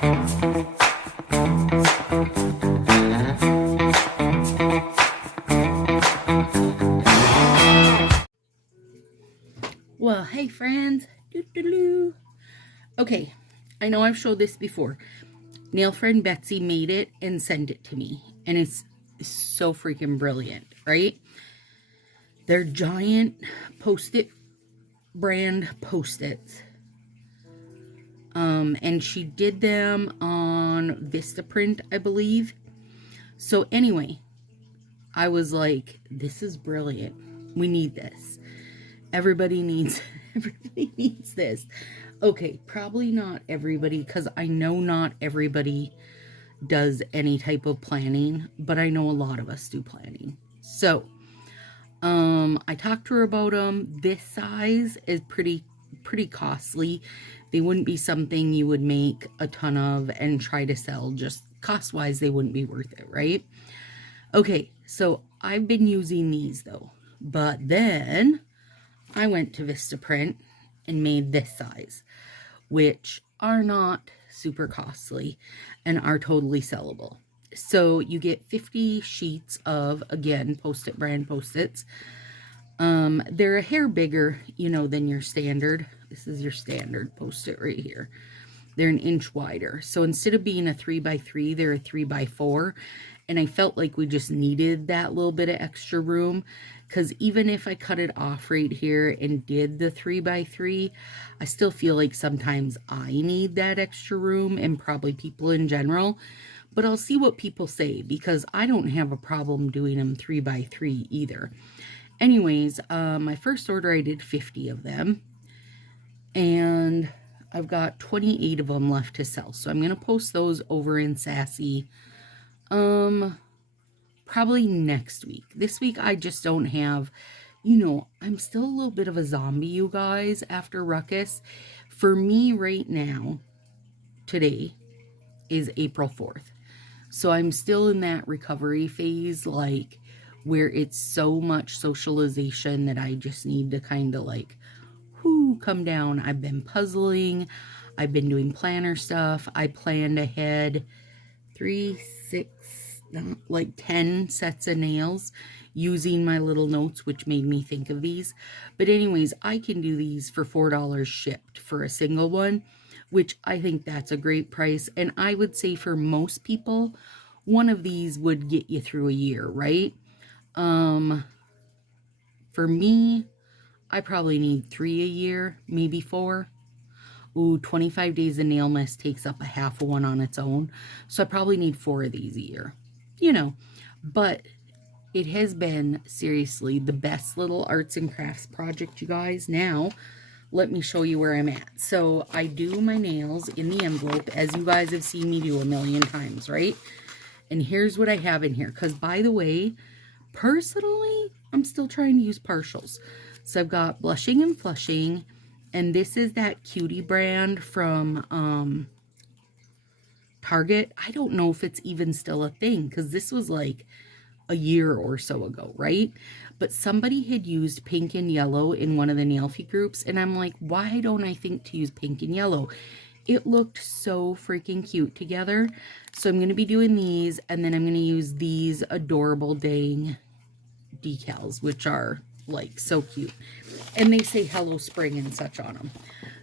Well, hey friends. Doo-doo-doo. Okay, I know I've showed this before. Nail friend Betsy made it and sent it to me, and it's so freaking brilliant, right? They're giant Post-it brand Post-its. And she did them on Vistaprint, I believe. So anyway, I was like, this is brilliant. We need this. Everybody needs this. Okay, probably not everybody, because I know not everybody does any type of planning, but I know a lot of us do planning. So, I talked to her about them. This size is pretty costly. They wouldn't be something you would make a ton of and try to sell. Just cost-wise, they wouldn't be worth it, right? Okay, so I've been using these though, but then I went to Vistaprint and made this size, which are not super costly and are totally sellable. So you get 50 sheets of, again, Post-it brand Post-its. They're a hair bigger, you know, than your standard. This is your standard Post-it right here. They're an inch wider. So instead of being a 3x3, they're a 3x4. And I felt like we just needed that little bit of extra room, because even if I cut it off right here and did the 3x3, I still feel like sometimes I need that extra room, and probably people in general. But I'll see what people say, because I don't have a problem doing them 3x3 either. Anyways, my first order, I did 50 of them, and I've got 28 of them left to sell. So I'm going to post those over in Sassy probably next week. This week I just don't have, you know, I'm still a little bit of a zombie, you guys, after Ruckus. For me right now, today is April 4th. So I'm still in that recovery phase, like, where it's so much socialization that I just need to kind of like, come down. I've been puzzling. I've been doing planner stuff. I planned ahead 3, 6, like 10 sets of nails using my little notes, which made me think of these. But anyways, I can do these for $4 shipped for a single one, which I think that's a great price. And I would say for most people, one of these would get you through a year, right? For me, I probably need 3 a year, maybe 4. Ooh, 25 days of nail mist takes up a half of one on its own. So I probably need 4 of these a year, you know. But it has been, seriously, the best little arts and crafts project, you guys. Now, let me show you where I'm at. So I do my nails in the envelope, as you guys have seen me do a million times, right? And here's what I have in here. Because, by the way, personally, I'm still trying to use partials. So I've got Blushing and Flushing, and this is that Cutie brand from Target. I don't know if it's even still a thing, because this was like a year or so ago, right? But somebody had used pink and yellow in one of the Nailfie groups, and I'm like, why don't I think to use pink and yellow? It looked so freaking cute together. So I'm going to be doing these, and then I'm going to use these adorable dang decals, which are like so cute, and they say hello spring and such on them.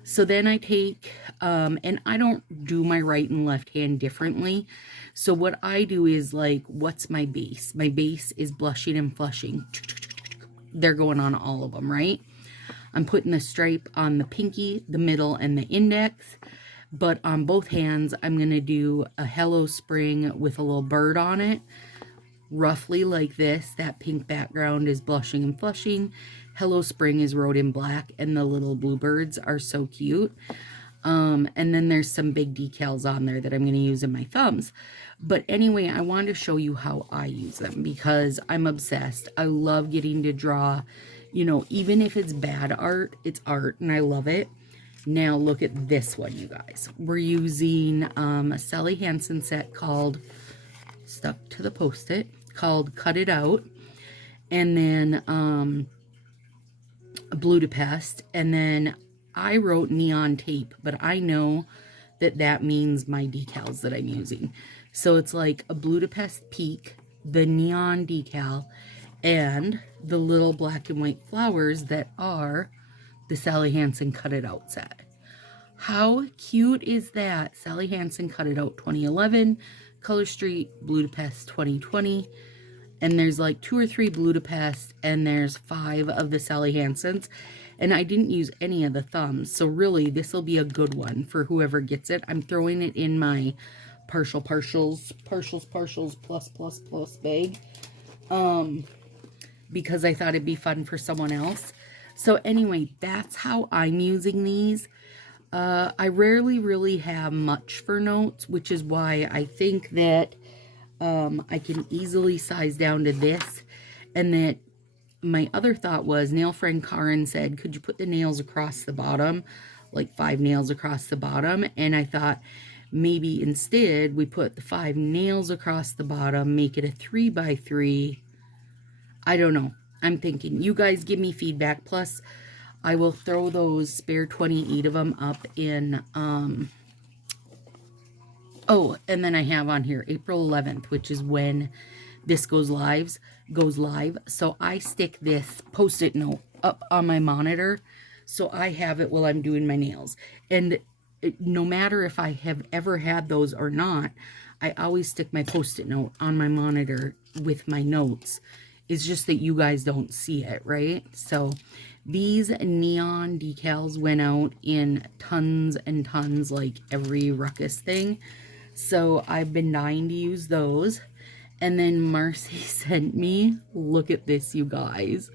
So then I take and I don't do my right and left hand differently. So what I do is, like, what's my base? My base is Blushing and Flushing. They're going on all of them, right? I'm putting the stripe on the pinky, the middle, and the index. But on both hands, I'm going to do a hello spring with a little bird on it, roughly like this. That pink background is Blushing and Flushing. Hello Spring is wrote in black, and the little bluebirds are so cute. And then there's some big decals on there that I'm going to use in my thumbs. But anyway, I wanted to show you how I use them, because I'm obsessed. I love getting to draw, you know, even if it's bad art, it's art, and I love it. Now look at this one, you guys. We're using a Sally Hansen set called, stuck to the Post-it, called Cut It Out, and then BlueDapest, and then I wrote neon tape, but I know that means my decals that I'm using. So it's like a BlueDapest Peak, the neon decal, and the little black and white flowers that are the Sally Hansen Cut It Out set. How cute is that? Sally Hansen Cut It Out 2011, Color Street, BlueDapest 2020. And there's like 2 or 3 BlueDapest, and there's 5 of the Sally Hansens. And I didn't use any of the thumbs, so really this will be a good one for whoever gets it. I'm throwing it in my partials plus bag, because I thought it'd be fun for someone else. So anyway, that's how I'm using these. I rarely really have much for notes, which is why I think that I can easily size down to this. And that my other thought was, nail friend Karen said, could you put the nails across the bottom, like 5 nails across the bottom? And I thought maybe instead we put the 5 nails across the bottom, make it a 3x3. I don't know. I'm thinking, you guys give me feedback. Plus, I will throw those spare 28 of them up in, oh, and then I have on here April 11th, which is when this goes live. So I stick this Post-it note up on my monitor, so I have it while I'm doing my nails. And no matter if I have ever had those or not, I always stick my Post-it note on my monitor with my notes. It's just that you guys don't see it, right? So these neon decals went out in tons and tons, like every ruckus thing. So I've been dying to use those. And then Marcy sent me, look at this, you guys.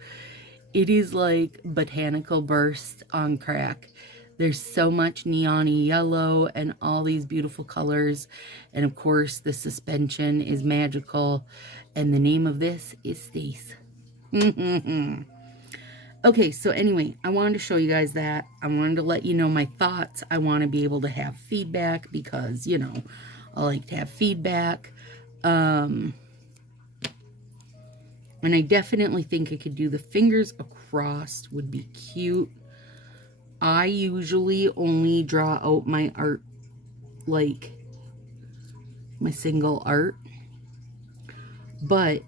It is like Botanical Burst on crack. There's so much neon-y yellow and all these beautiful colors. And of course, the suspension is magical. And the name of this is Stacy. Okay, so anyway, I wanted to show you guys that. I wanted to let you know my thoughts. I want to be able to have feedback because, you know, I like to have feedback. And I definitely think I could do the fingers across, would be cute. I usually only draw out my art, like my single art. But,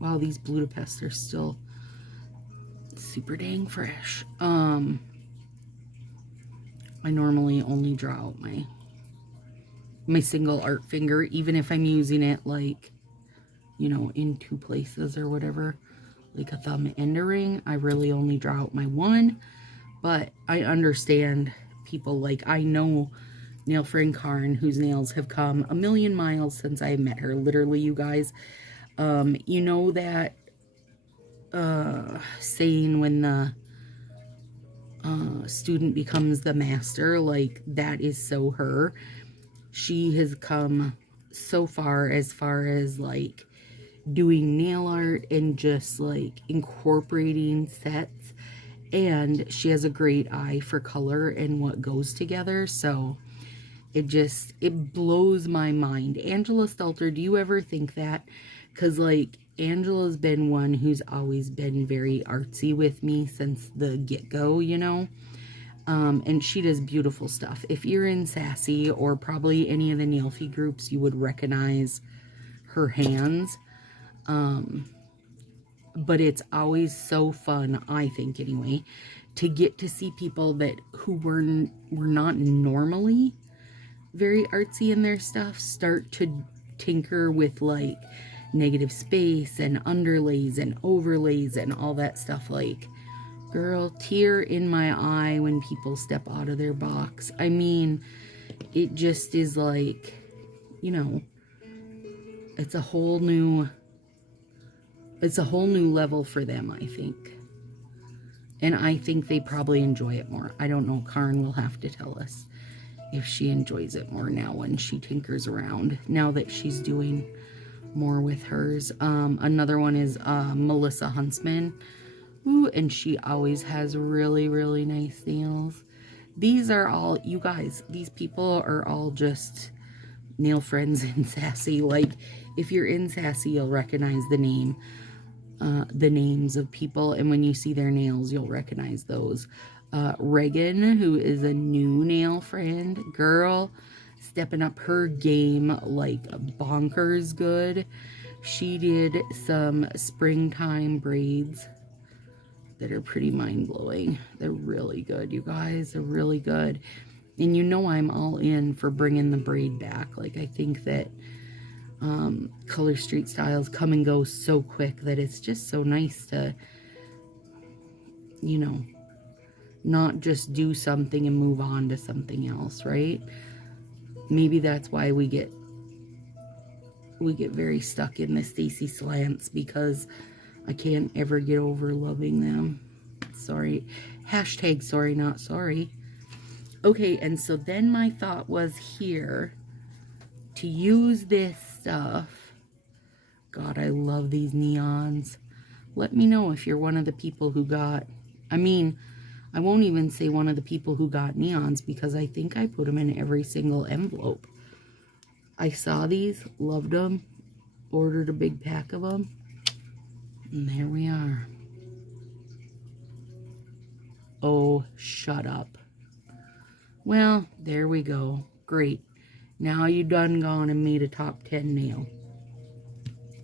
wow, these BlueDapest are still super dang fresh. I normally only draw out my single art finger, even if I'm using it like, you know, in 2 places or whatever, like a thumb and a ring. I really only draw out my one, but I understand people, like I know nail friend Karen, whose nails have come a million miles since I met her, literally, you guys. You know that saying, when the student becomes the master, like that is so her. She has come so far as like doing nail art and just like incorporating sets, and she has a great eye for color and what goes together. So it blows my mind. Angela Stelter, do you ever think that? Because like Angela's been one who's always been very artsy with me since the get-go, you know. And she does beautiful stuff. If you're in Sassy or probably any of the Nailfy groups, you would recognize her hands. But it's always so fun, I think anyway, to get to see people who were not normally very artsy in their stuff start to tinker with like negative space and underlays and overlays and all that stuff. Like, girl, tear in my eye when people step out of their box. I mean, it just is like, you know, it's a whole new level for them, I think. And I think they probably enjoy it more. I don't know. Karen will have to tell us if she enjoys it more now when she tinkers around, now that she's doing more with hers. Another one is Melissa Huntsman. Ooh, and she always has really, really nice nails. These are all, you guys, these people are all just nail friends in Sassy. Like, if you're in Sassy, you'll recognize the names of people, and when you see their nails, you'll recognize those. Reagan, who is a new nail friend. Girl, stepping up her game like bonkers good. She did some springtime braids that are pretty mind-blowing. They're really good, you guys. They're really good. And you know I'm all in for bringing the braid back. Like, I think that Color Street styles come and go so quick that it's just so nice to, you know, not just do something and move on to something else, right? Maybe that's why we get very stuck in the Stacy slants, because I can't ever get over loving them. Sorry. Hashtag sorry, not sorry. Okay, and so then my thought was here to use this stuff. God, I love these neons. Let me know if you're one of the people who got, I mean, I won't even say one of the people who got neons, because I think I put them in every single envelope. I saw these, loved them, ordered a big pack of them, and there we are. Oh, shut up. Well, there we go. Great. Now you done gone and made a top 10 nail.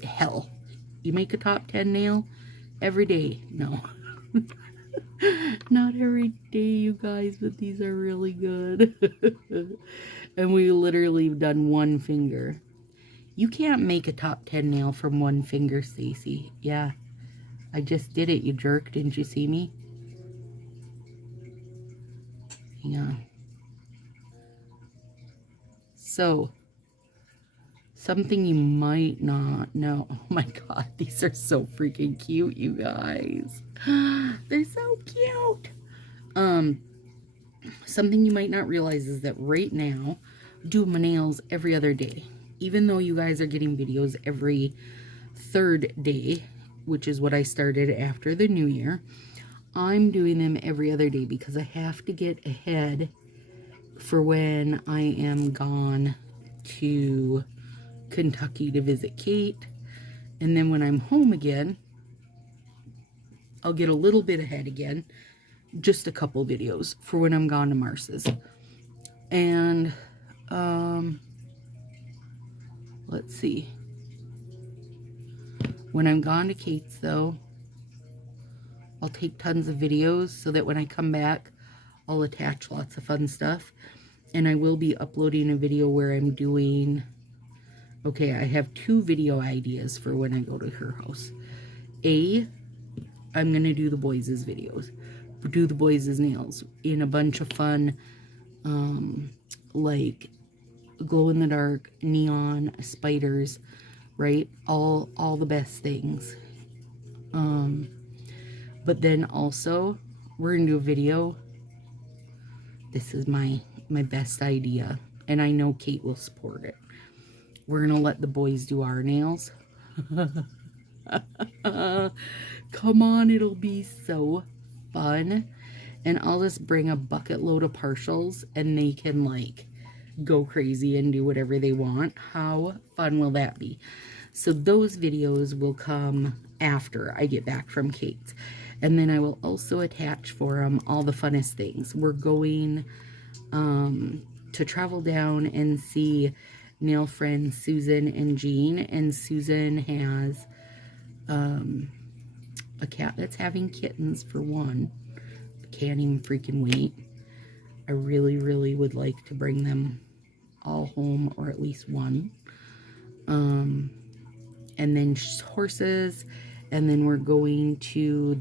Hell, you make a top 10 nail every day. No. Not every day, you guys, but these are really good. And we literally have done one finger. You can't make a top 10 nail from one finger, Stacy. Yeah, I just did it, you jerk. Didn't you see me? Hang on. So, something you might not know. Oh my God, these are so freaking cute, you guys. They're so cute. Something you might not realize is that right now, do my nails every other day. Even though you guys are getting videos every third day, which is what I started after the new year, I'm doing them every other day because I have to get ahead for when I am gone to Kentucky to visit Kate. And then when I'm home again, I'll get a little bit ahead again. Just a couple videos for when I'm gone to Marce's. And, let's see. When I'm gone to Kate's, though, I'll take tons of videos so that when I come back, I'll attach lots of fun stuff. And I will be uploading a video where I'm doing... Okay, I have 2 video ideas for when I go to her house. A, I'm going to do the boys' videos. Do the boys' nails in a bunch of fun, like glow-in-the-dark, neon, spiders, right? All the best things. But then also, we're going to do a video. This is my best idea, and I know Kate will support it. We're going to let the boys do our nails. Come on, it'll be so fun. And I'll just bring a bucket load of partials, and they can, like, go crazy and do whatever they want. How fun will that be? So those videos will come after I get back from Kate's. And then I will also attach for them all the funnest things. We're going to travel down and see nail friends Susan and Jean. And Susan has a cat that's having kittens for one. Can't even freaking wait. I really, really would like to bring them all home, or at least one. And then horses, and then we're going to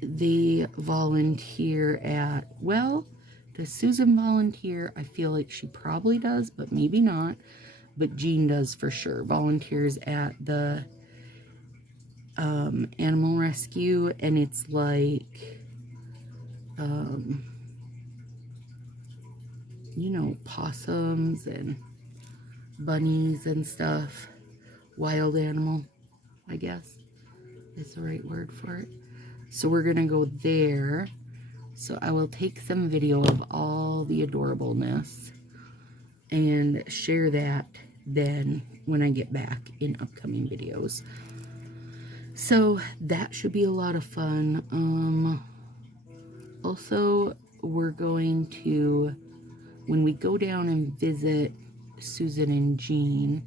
the volunteer at, well, does Susan volunteer? I feel like she probably does, but maybe not. But Jean does for sure. Volunteers at the animal rescue, and it's like, you know, possums and bunnies and stuff. Wild animal, I guess is the right word for it. So we're gonna go there. So I will take some video of all the adorableness and share that then when I get back in upcoming videos. So that should be a lot of fun. Also, we're going to, when we go down and visit Susan and Jean,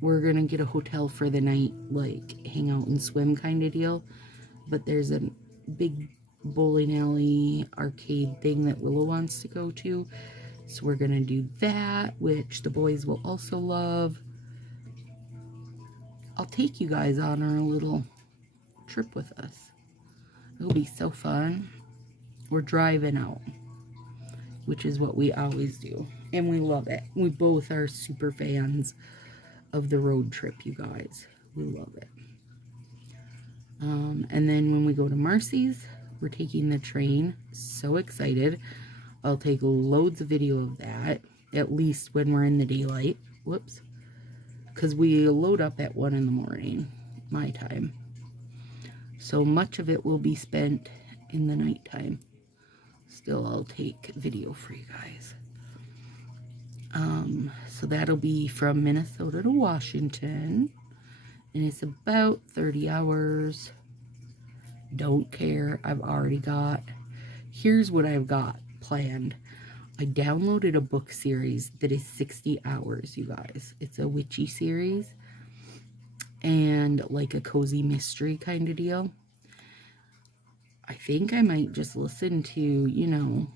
we're gonna get a hotel for the night, like hang out and swim kind of deal. But there's a big bowling alley arcade thing that Willow wants to go to. So we're gonna do that, which the boys will also love. I'll take you guys on our little trip with us. It'll be so fun. We're driving out, which is what we always do. And we love it. We both are super fans of the road trip, you guys. We love it. And then when we go to Marcy's, we're taking the train. So excited. I'll take loads of video of that, at least when we're in the daylight. Whoops. Because we load up at 1 in the morning, my time. So much of it will be spent in the nighttime. Still, I'll take video for you guys. So that'll be from Minnesota to Washington. And it's about 30 hours. Don't care. I've already got... Here's what I've got planned. I downloaded a book series that is 60 hours, you guys. It's a witchy series. And like a cozy mystery kind of deal. I think I might just listen to, you know,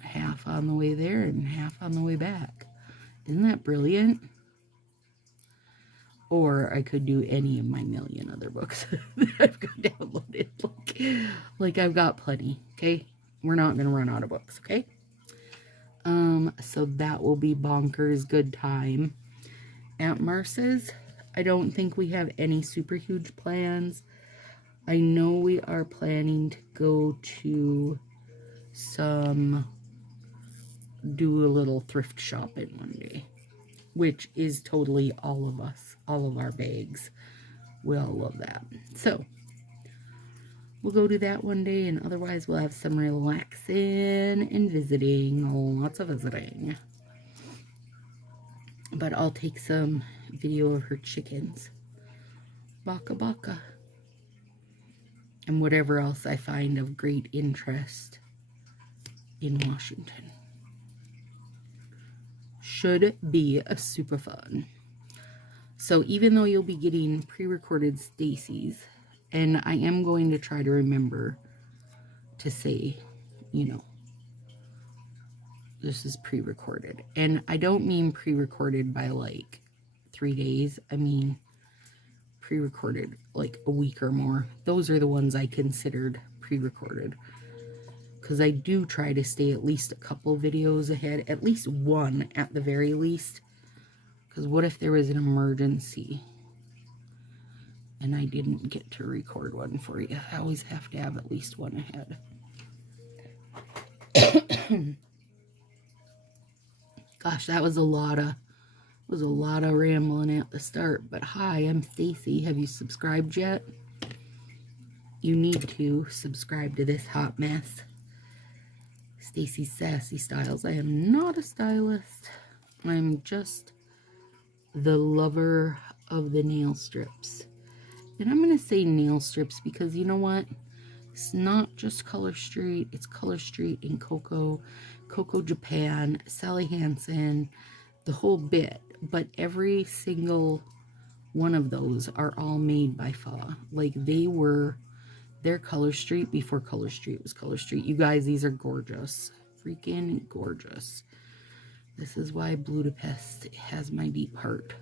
half on the way there and half on the way back. Isn't that brilliant? Or I could do any of my million other books that I've got downloaded. Like I've got plenty, okay? We're not going to run out of books, okay? So that will be bonkers good time. At Marcy's, I don't think we have any super huge plans. I know we are planning to go to do a little thrift shopping one day, which is totally all of us, all of our bags. We all love that. So we'll go do that one day, and otherwise we'll have some relaxing and visiting, lots of visiting. But I'll take some video of her chickens. Baka baka. And whatever else I find of great interest in Washington. Should be a super fun. So even though you'll be getting pre-recorded Stacy's, and I am going to try to remember to say, you know, this is pre-recorded. And I don't mean pre-recorded by like 3 days. I mean pre-recorded like a week or more. Those are the ones I considered pre-recorded. Because I do try to stay at least a couple videos ahead. At least one at the very least. Because what if there was an emergency and I didn't get to record one for you? I always have to have at least one ahead. Gosh, that was a lot of rambling at the start. But hi, I'm Stacy. Have you subscribed yet? You need to subscribe to this hot mess. Stacy's Sassy Styles. I am not a stylist. I'm just the lover of the nail strips. And I'm going to say nail strips because you know what? It's not just Color Street. It's Color Street and Coco Japan, Sally Hansen, the whole bit. But every single one of those are all made by Fa. Like they're Color Street before Color Street was Color Street. You guys, these are gorgeous. Freaking gorgeous. This is why BlueDapest has my deep heart.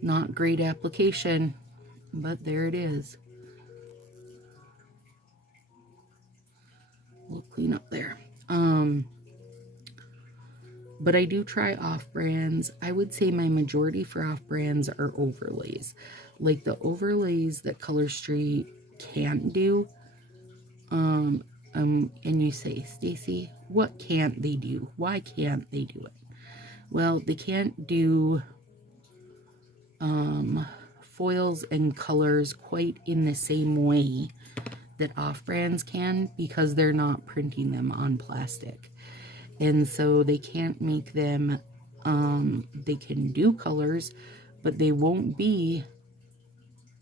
Not great application, but there it is. We'll clean up there. But I do try off-brands. I would say my majority for off-brands are overlays. Like the overlays that Color Street can't do. And you say, Stacy, what can't they do? Why can't they do it? Well, they can't do foils and colors quite in the same way that off-brands can because they're not printing them on plastic. And so they can't make them, they can do colors, but they won't be,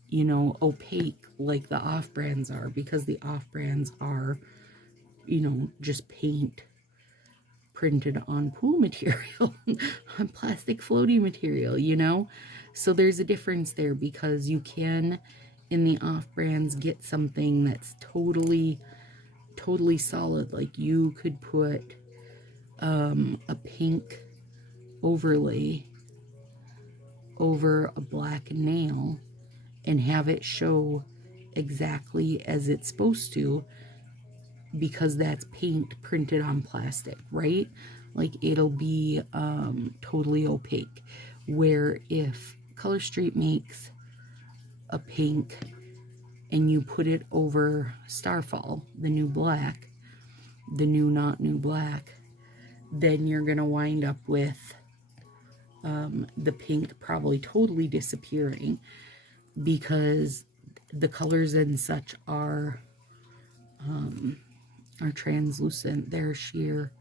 you know, opaque like the off-brands are because the off-brands are you know, just paint printed on pool material, on plastic floaty material, you know? So there's a difference there, because you can, in the off-brands, get something that's totally solid. Like you could put a pink overlay over a black nail and have it show exactly as it's supposed to, because that's paint printed on plastic, right? Like it'll be totally opaque. Where if Color Street makes a pink and you put it over Starfall, the new black, the new not new black, then you're gonna wind up with the pink probably totally disappearing, because the colors and such are translucent. They're sheer.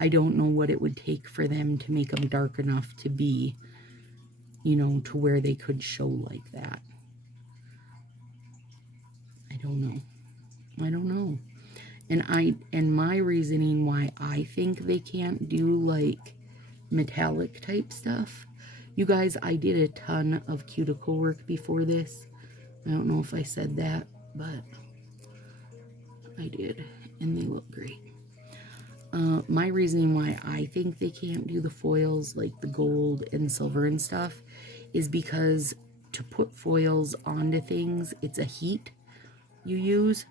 I don't know what it would take for them to make them dark enough to be, you know, to where they could show like that. I don't know. And my reasoning why I think they can't do like metallic type stuff. You guys, I did a ton of cuticle work before this. I don't know if I said that, but I did, and they look great. My reasoning why I think they can't do the foils, like the gold and silver and stuff, is because to put foils onto things, it's a heat you use,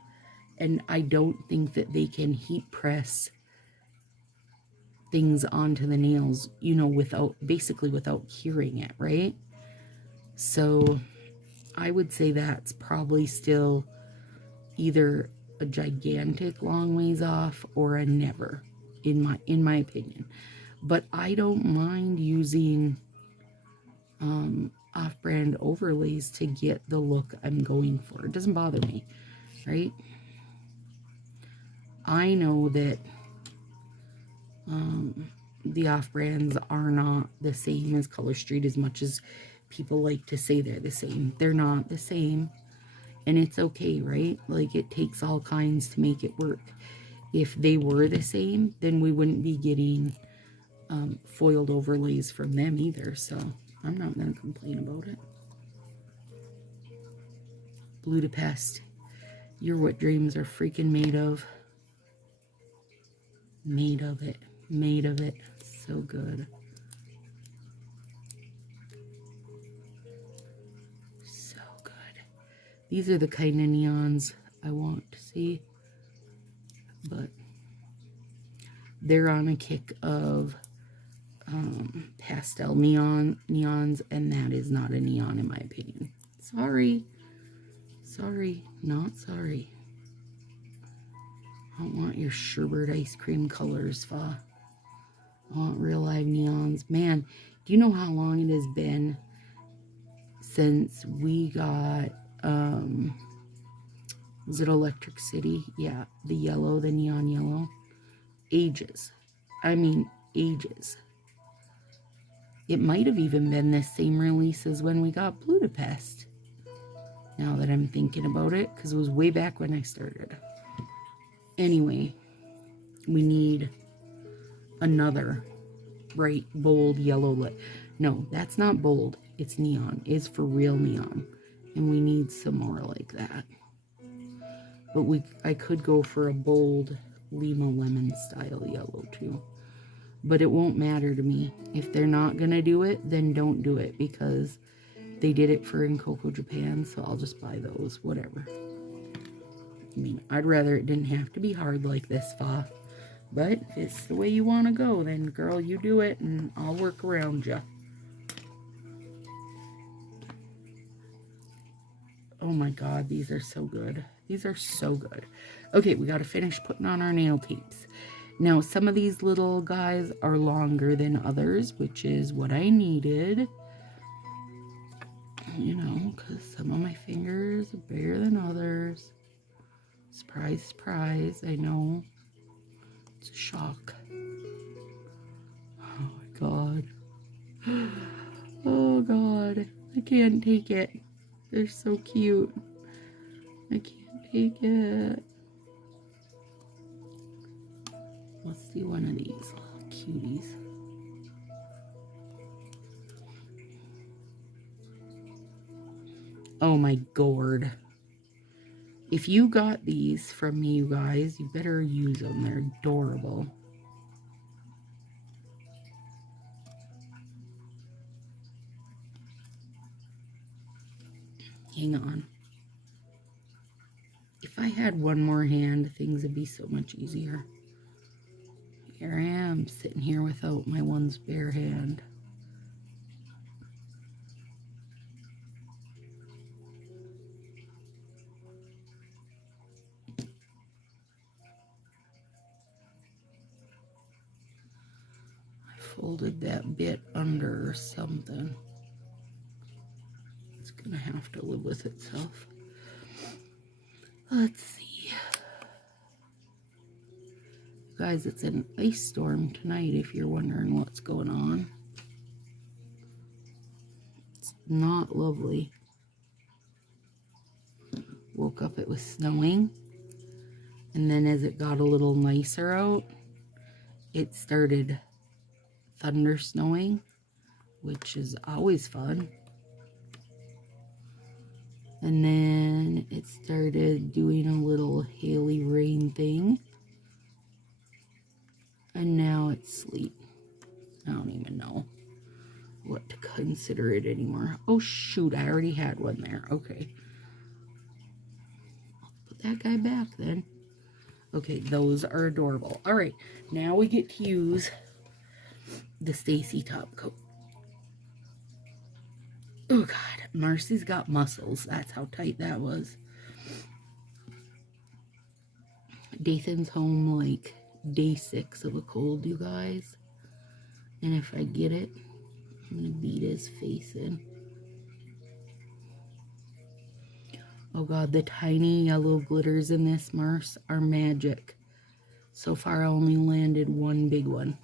and I don't think that they can heat press things onto the nails, you know, basically without curing it, right? So I would say that's probably still either a gigantic long ways off or a never, in my opinion. But I don't mind using off-brand overlays to get the look I'm going for. It doesn't bother me, right? I know that the off-brands are not the same as Color Street, as much as people like to say they're the same. They're not the same, and it's okay, right? Like, it takes all kinds to make it work. If they were the same, then we wouldn't be getting foiled overlays from them either, so I'm not going to complain about it. BlueDapest, you're what dreams are freaking made of. Made of it. Made of it. So good. So good. These are the kind of neons I want to see. But they're on a kick of pastel neons, and that is not a neon in my opinion. Sorry. Sorry. Not sorry. I don't want your sherbet ice cream colors, Fa. I want real live neons. Man, do you know how long it has been since we got, was it Electric City? Yeah, the yellow, the neon yellow. Ages. I mean, ages. It might have even been the same release as when we got BlueDapest. Now that I'm thinking about it, because it was way back when I started. Anyway, we need another bright, bold yellow light. No, that's not bold. It's neon. It's for real neon. And we need some more like that. But I could go for a bold Lima Lemon style yellow too. But it won't matter to me. If they're not going to do it, then don't do it, because they did it for In Coco Japan, so I'll just buy those, whatever. I mean, I'd rather it didn't have to be hard like this, Fa. But if it's the way you want to go, then girl, you do it, and I'll work around you. Oh my god, these are so good. These are so good. Okay, we got to finish putting on our nail tapes. Now, some of these little guys are longer than others, which is what I needed. You know, because some of my fingers are bigger than others. Surprise, surprise, I know. It's a shock. Oh my god. Oh god. I can't take it. They're so cute. I can't take it. Let's do one of these little cuties. Oh my gourd. If you got these from me, you guys, you better use them. They're adorable. Hang on. If I had one more hand, things would be so much easier. Here I am, sitting here without my one spare hand. Folded that bit under something. It's gonna have to live with itself. Let's see. Guys, it's an ice storm tonight if you're wondering what's going on. It's not lovely. Woke up, it was snowing. And then as it got a little nicer out, it started thunder snowing, which is always fun. And then it started doing a little haily rain thing. And now it's sleet. I don't even know what to consider it anymore. Oh shoot, I already had one there. Okay. Let's put that guy back then. Okay, those are adorable. Alright, now we get to use the Stacy top coat. Oh god, Marcy's got muscles. That's how tight that was. Dathan's home like day 6 of a cold, you guys. And if I get it, I'm gonna beat his face in. Oh god, the tiny yellow glitters in this Mars are magic. So far I only landed one big one.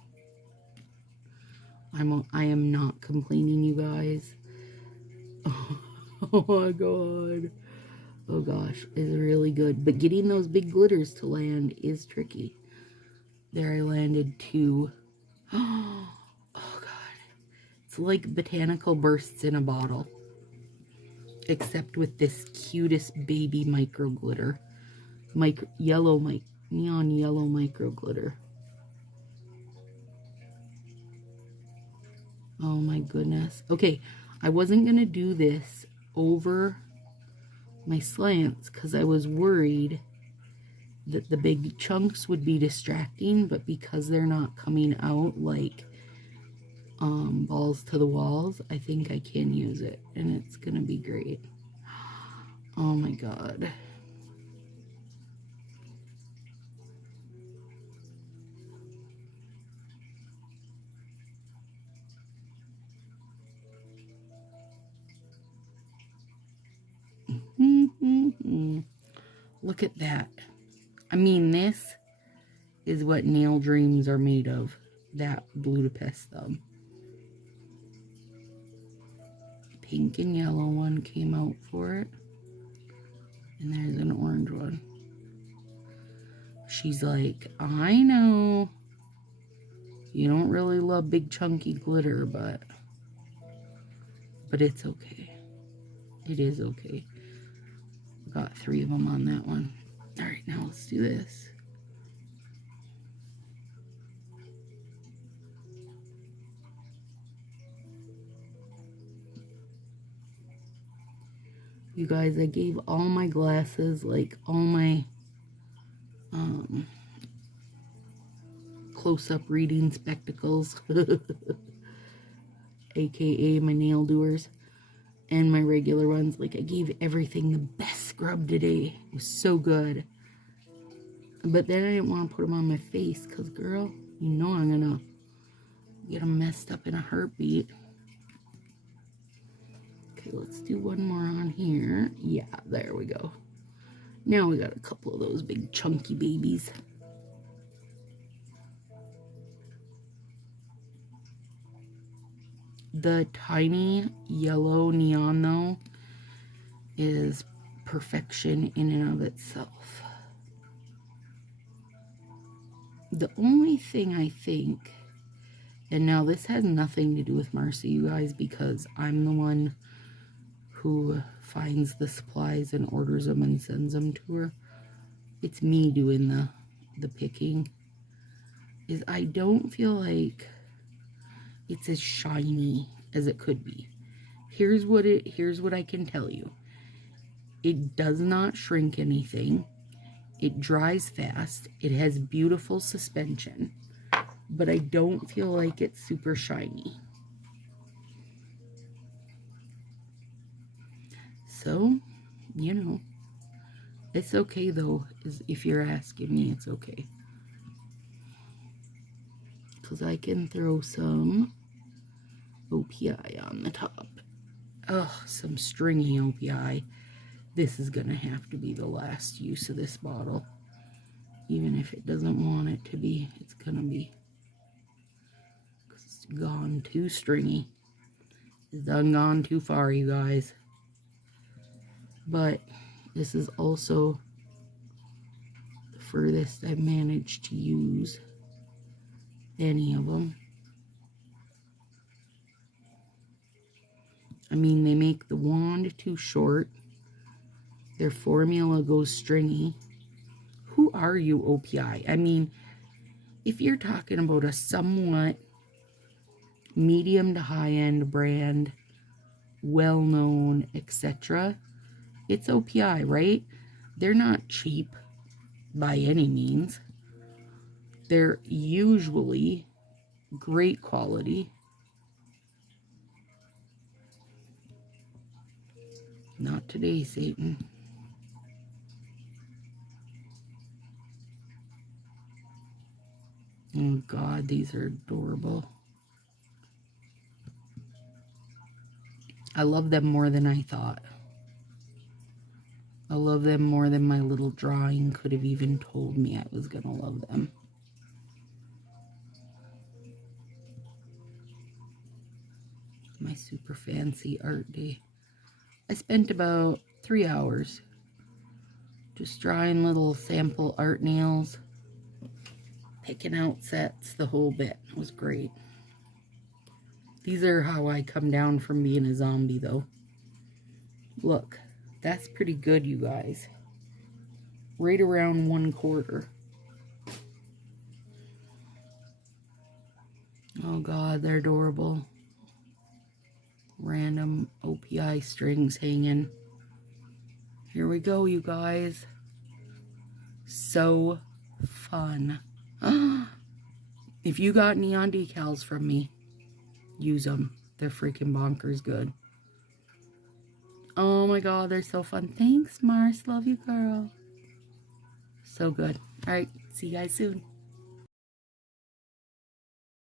I am not complaining, you guys. Oh my god. Oh gosh, it's really good. But getting those big glitters to land is tricky. There I landed 2. Oh god. It's like botanical bursts in a bottle. Except with this cutest baby micro glitter. Neon yellow micro glitter. Oh my goodness. Okay, I wasn't going to do this over my slants because I was worried that the big chunks would be distracting, but because they're not coming out like balls to the walls, I think I can use it and it's going to be great. Oh my god. Look at that. I mean, this is what nail dreams are made of. That BlueDapest thumb. Pink and yellow one came out for it. And there's an orange one. She's like, I know you don't really love big chunky glitter, but it's okay. It is okay. Got 3 of them on that one. All right, now let's do this. You guys, I gave all my glasses, like all my close-up reading spectacles, aka my nail doers, and my regular ones. Like, I gave everything the best scrub today. It was so good. But then I didn't want to put them on my face because, girl, you know I'm gonna get them messed up in a heartbeat. Okay, let's do one more on here. Yeah, there we go. Now we got a couple of those big chunky babies. The tiny yellow neon, though, is perfection in and of itself. The only thing I think, and now this has nothing to do with Marcy, you guys, because I'm the one who finds the supplies and orders them and sends them to her. It's me doing the picking. Is I don't feel like it's as shiny as it could be. Here's what I can tell you. It does not shrink anything. It dries fast. It has beautiful suspension. But I don't feel like it's super shiny. So, you know, it's okay though, if you're asking me, it's okay. Because I can throw some OPI on the top. Oh, some stringy OPI. This is going to have to be the last use of this bottle. Even if it doesn't want it to be, it's going to be. Because it's gone too stringy. It's done gone too far, you guys. But this is also the furthest I've managed to use any of them. I mean, they make the wand too short. Their formula goes stringy. Who are you, OPI? I mean, if you're talking about a somewhat medium to high-end brand, well-known, etc., it's OPI, right? They're not cheap by any means. They're usually great quality. Not today, Satan. Oh God, these are adorable. I love them more than I thought. I love them more than my little drawing could have even told me I was gonna love them. My super fancy art day. I spent about 3 hours just drawing little sample art nails, picking out sets, the whole bit. It was great. These are how I come down from being a zombie, though. Look, that's pretty good, you guys. Right around 1/4. Oh God, they're adorable. Random OPI strings hanging. Here we go, you guys. So fun. If you got neon decals from me, use them. They're freaking bonkers good. Oh my God, they're so fun. Thanks, Mars. Love you, girl. So good. All right, see you guys soon.